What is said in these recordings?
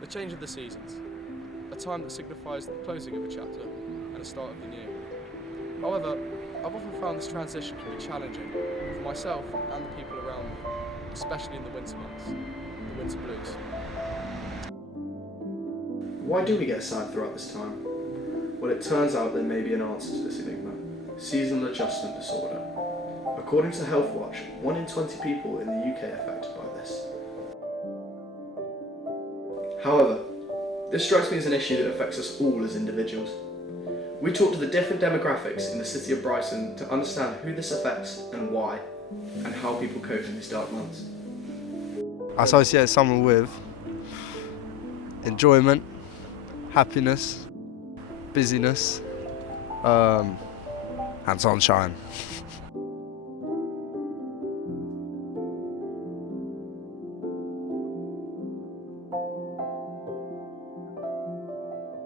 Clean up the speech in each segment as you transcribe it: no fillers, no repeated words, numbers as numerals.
The change of the seasons, a time that signifies the closing of a chapter and the start of the new. However, I've often found this transition can be challenging for myself and the people around me, especially in the winter months, the winter blues. Why do we get sad throughout this time? Well, it turns out there may be an answer to this enigma: seasonal adjustment disorder. According to Health Watch, 1 in 20 people in the UK are affected by this. However, this strikes me as an issue that affects us all as individuals. We talked to the different demographics in the city of Brighton to understand who this affects and why, and how people cope in these dark months. I associate summer with enjoyment, happiness, busyness, and sunshine.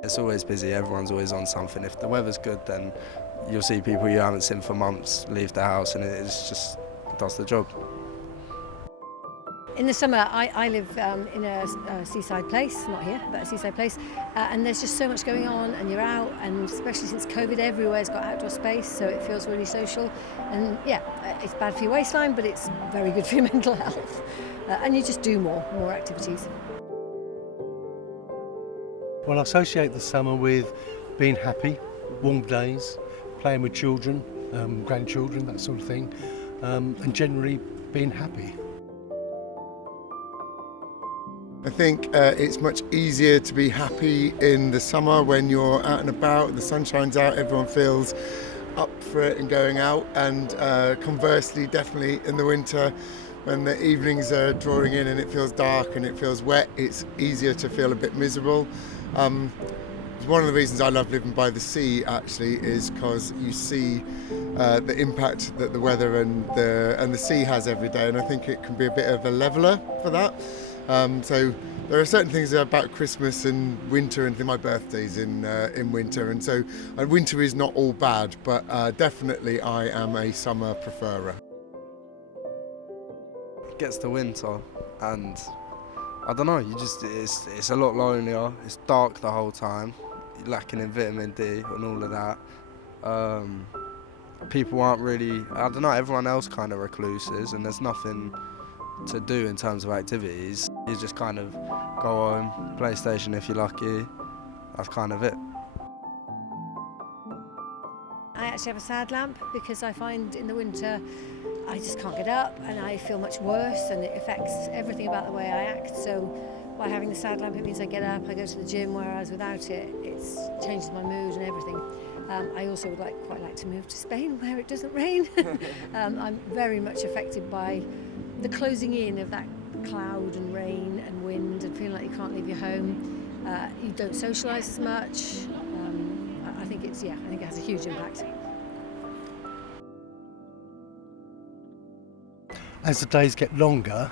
It's always busy, everyone's always on something. If the weather's good, then you'll see people you haven't seen for months leave the house, and it does the job. In the summer, I live in a seaside place, not here, but a seaside place, and there's just so much going on, and you're out, and especially since COVID, everywhere's got outdoor space, so it feels really social. And yeah, it's bad for your waistline, but it's very good for your mental health. And you just do more activities. Well, I associate the summer with being happy, warm days, playing with children, grandchildren, that sort of thing, and generally being happy. I think it's much easier to be happy in the summer when you're out and about, the sun shines out, everyone feels up for it and going out, and conversely, definitely in the winter, when the evenings are drawing in and it feels dark and it feels wet, it's easier to feel a bit miserable. One of the reasons I love living by the sea actually is because you see the impact that the weather and the sea has every day, and I think it can be a bit of a leveller for that. So there are certain things about Christmas and winter, and my birthday's in winter, and so winter is not all bad, but definitely I am a summer preferer. It gets to winter, and I don't know, it's a lot lonelier, it's dark the whole time, you're lacking in vitamin D and all of that. People aren't really, I don't know, everyone else kind of recluses, and there's nothing to do in terms of activities. You just kind of go home, PlayStation if you're lucky, that's kind of it. I actually have a sad lamp because I find in the winter I just can't get up and I feel much worse, and it affects everything about the way I act. So by having the sad lamp, it means I get up, I go to the gym, whereas without it, it's changes my mood and everything. I also would quite like to move to Spain where it doesn't rain. I'm very much affected by the closing in of that cloud and rain and wind, and feeling like you can't leave your home. You don't socialise as much. I think it has a huge impact. As the days get longer,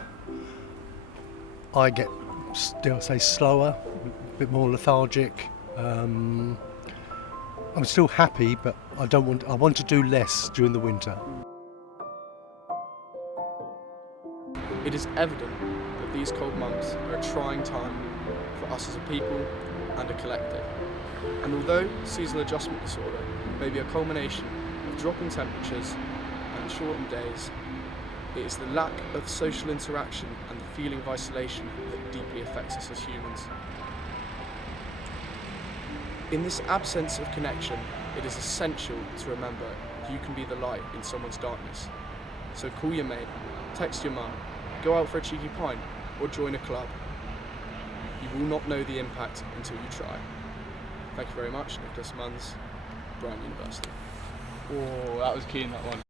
I get, dare I say, slower, a bit more lethargic. I'm still happy, but I want to do less during the winter. It is evident that these cold months are a trying time for us as a people and a collective. And although seasonal adjustment disorder may be a culmination of dropping temperatures and shortened days, it is the lack of social interaction and the feeling of isolation that deeply affects us as humans. In this absence of connection, it is essential to remember you can be the light in someone's darkness. So call your mate, text your mum, go out for a cheeky pint, or join a club. You will not know the impact until you try. Thank you very much, Nicholas Munns, Brighton University. Oh, that was keen, that one.